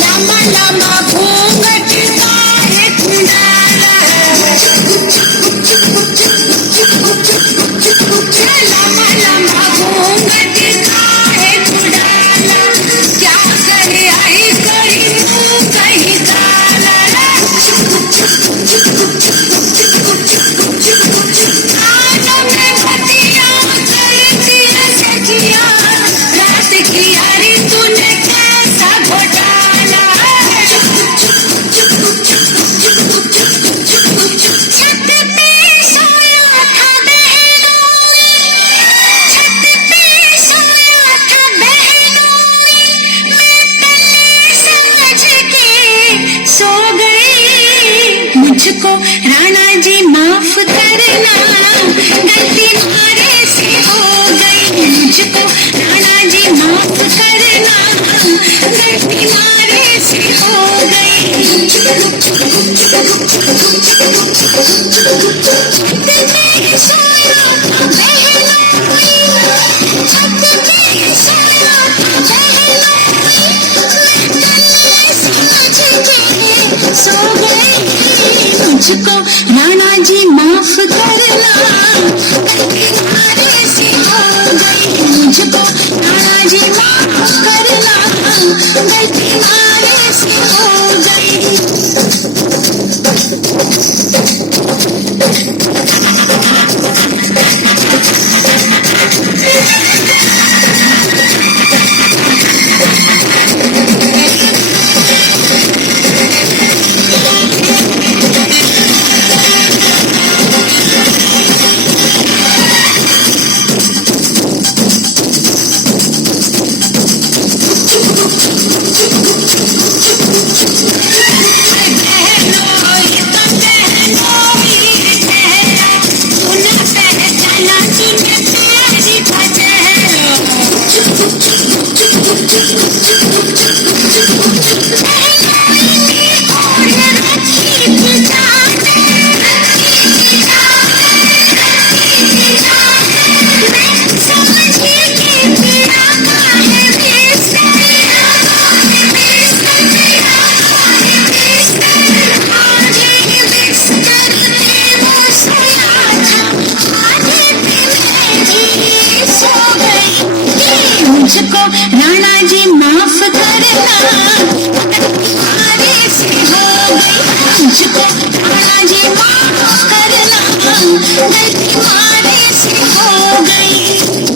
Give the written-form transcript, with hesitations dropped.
लम्बा लम्बा घूंघट काहे कुंडाला, लम्बा लम्बा घूंघट काहे कुंडाला, क्या करे आई करी मुँह कहीं काला। कानों में बतिया करती है सखिया, रात की यारी तूने कैसा घोटाला। छत पे सोया था बहनोई, छत पे सोया था बहनोई, मैं तले समझ के सो गई। मुझको राणा जी माफ करना, गलती मारे से हो गई। मुझको राणा जी माफ करना, गलती मारे से हो गई। छत पे सोया था बहनोई, छत पे सोया था बहनोई, मैं तले समझ के सो गई। मुझको राणा जी माफ करना, गलती मारे से हो गई। मुझको राणा जी माफ करना, गलती मारे से हो गई। मुझको राणा जी माफ करना, गलती मारे से हो गई। मुझको राणा जी माफ करना, गलती मारे से हो गई।